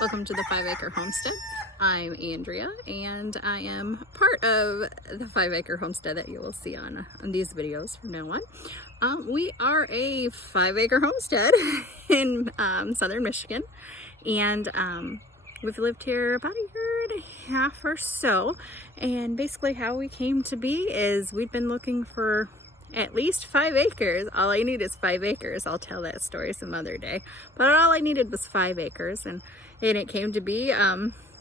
Welcome to the 5 Acre Homestead. I'm Andrea and I am part of the 5 Acre Homestead that you will see on these videos from now on. We are a 5 acre homestead in southern Michigan, and we've lived here about a year and a half or so, and basically how we came to be is we've been looking for at least 5 acres. All I need is 5 acres. I'll tell that story some other day. But all I needed was 5 acres, and it came to be.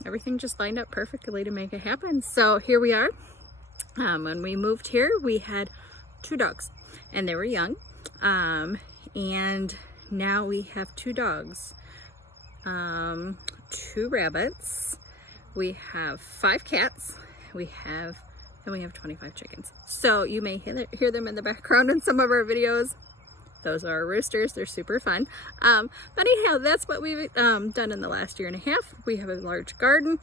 Everything just lined up perfectly to make it happen. So here we are. When we moved here, we had 2 dogs, and they were young. And now we have 2 dogs, 2 rabbits. We have 5 cats. We have 25 chickens. So you may hear them in the background in some of our videos. Those are our roosters. They're super fun. But anyhow, that's what we've done in the last year and a half. We have a large garden.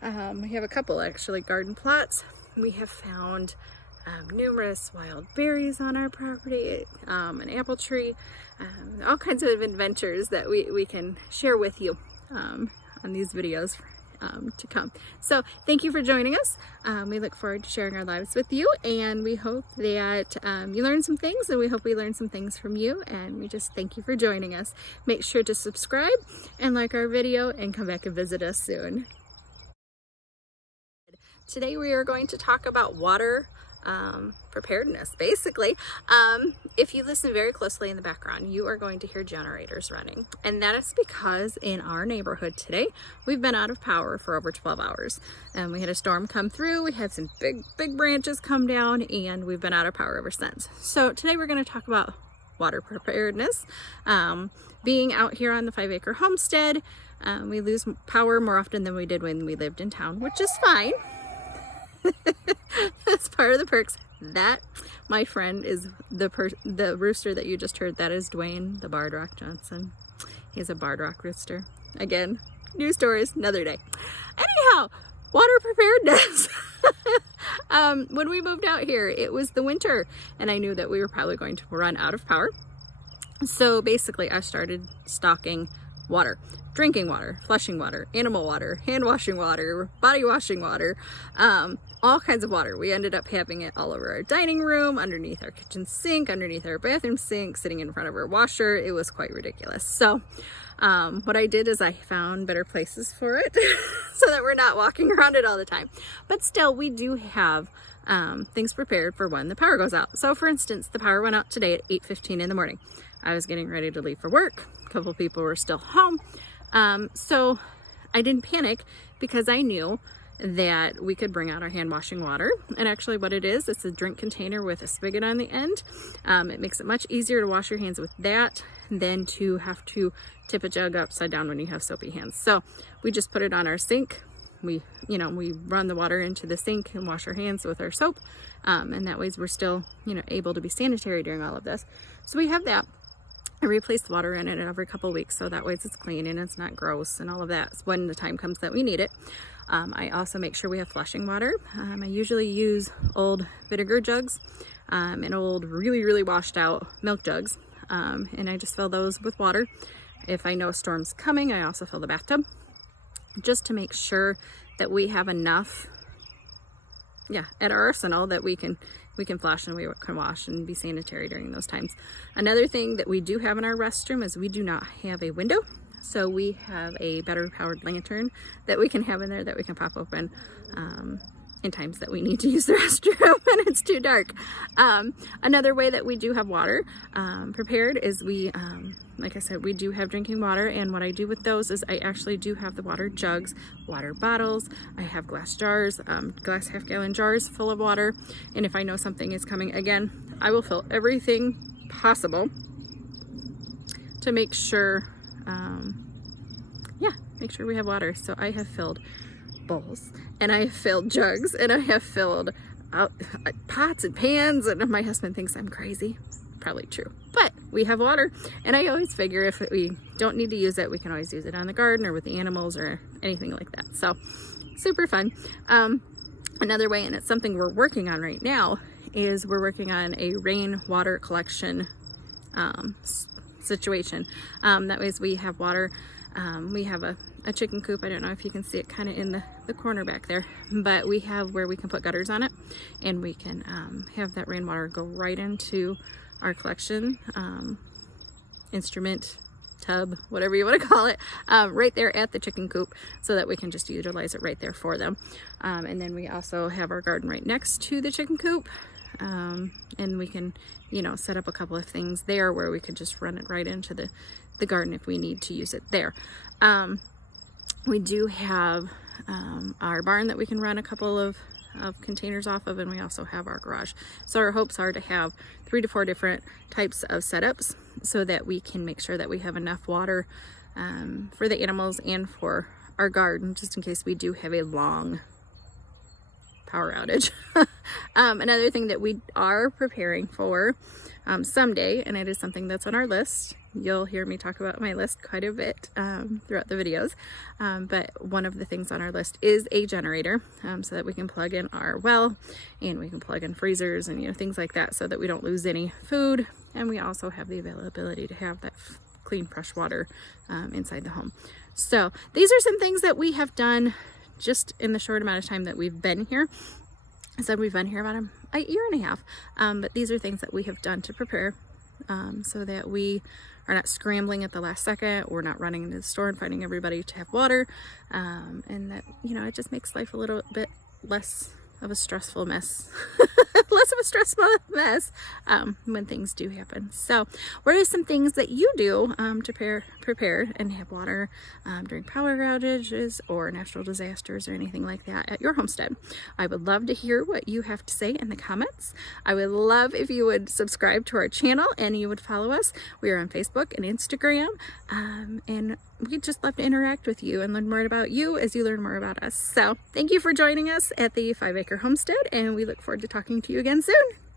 We have a couple actually garden plots. We have found numerous wild berries on our property, an apple tree, all kinds of adventures that we can share with you on these videos to come. So thank you for joining us. We look forward to sharing our lives with you, and we hope that you learn some things, and we hope we learn some things from you, and we just thank you for joining us. Make sure to subscribe and like our video and come back and visit us soon. Today we are going to talk about water preparedness. Basically, if you listen very closely in the background, you are going to hear generators running, and that is because in our neighborhood today we've been out of power for over 12 hours. We had a storm come through, we had some big branches come down, and we've been out of power ever since. So today we're going to talk about water preparedness. Being out here on the 5 Acre Homestead, we lose power more often than we did when we lived in town, which is fine. That's part of the perks. That, my friend, is the rooster that you just heard. That is Dwayne, the Barred Rock Johnson. He's a Barred Rock rooster. Again, new stories, another day. Anyhow, water preparedness. When we moved out here, it was the winter, and I knew that we were probably going to run out of power. So basically, I started stocking water. Drinking water, flushing water, animal water, hand washing water, body washing water, all kinds of water. We ended up having it all over our dining room, underneath our kitchen sink, underneath our bathroom sink, sitting in front of our washer. It was quite ridiculous. So what I did is I found better places for it so that we're not walking around it all the time. But still, we do have things prepared for when the power goes out. So for instance, the power went out today at 8:15 in the morning. I was getting ready to leave for work. A couple people were still home. So I didn't panic because I knew that we could bring out our hand washing water. And actually what it is, it's a drink container with a spigot on the end. It makes it much easier to wash your hands with that than to have to tip a jug upside down when you have soapy hands. So we just put it on our sink. We run the water into the sink and wash our hands with our soap. And that way we're still, able to be sanitary during all of this. So we have that. I replace the water in it every couple of weeks, so that way it's clean and it's not gross and all of that when the time comes that we need it. I also make sure we have flushing water. I usually use old vinegar jugs and old really washed out milk jugs, and I just fill those with water. If I know a storm's coming, I also fill the bathtub just to make sure that we have enough at our arsenal that we can flush and we can wash and be sanitary during those times. Another thing that we do have in our restroom is we do not have a window. So we have a battery powered lantern that we can have in there that we can pop open in times that we need to use the restroom and it's too dark. Another way that we do have water prepared is like I said, we do have drinking water, and what I do with those is I actually do have the water jugs, water bottles. I have glass jars, glass half-gallon jars full of water, and if I know something is coming again, I will fill everything possible to make sure, make sure we have water. So I have filled bowls, and I have filled jugs, and I have filled pots and pans, and my husband thinks I'm crazy. Probably true, but we have water, and I always figure if we don't need to use it, we can always use it on the garden or with the animals or anything like that. So super fun. Another way, and it's something we're working on right now, is we're working on a rainwater collection situation. That way we have water. We have a a chicken coop. I don't know if you can see it kind of in the corner back there, but we have where we can put gutters on it, and we can have that rainwater go right into our collection instrument, tub, whatever you want to call it, right there at the chicken coop, so that we can just utilize it right there for them. And then we also have our garden right next to the chicken coop, and we can, you know, set up a couple of things there where we can just run it right into the garden if we need to use it there. We do have our barn that we can run a couple of containers off of, and we also have our garage. So our hopes are to have 3 to 4 different types of setups so that we can make sure that we have enough water for the animals and for our garden, just in case we do have a long power outage. Another thing that we are preparing for someday, and it is something that's on our list. You'll hear me talk about my list quite a bit throughout the videos, but one of the things on our list is a generator, so that we can plug in our well, and we can plug in freezers and, you know, things like that, so that we don't lose any food, and we also have the availability to have that clean fresh water inside the home. So these are some things that we have done just in the short amount of time that we've been here. So we've been here about a year and a half, but these are things that we have done to prepare so that we are not scrambling at the last second. We're not running into the store and finding everybody to have water, and that, you know, it just makes life a little bit less of a stressful mess. Less of a stressful mess when things do happen. So what are some things that you do to prepare and have water during power outages or natural disasters or anything like that at your homestead? I would love to hear what you have to say in the comments. I would love if you would subscribe to our channel and you would follow us. We are on Facebook and Instagram, and we'd just love to interact with you and learn more about you as you learn more about us. So thank you for joining us at the 5 Acre Homestead, and we look forward to talking to you again soon.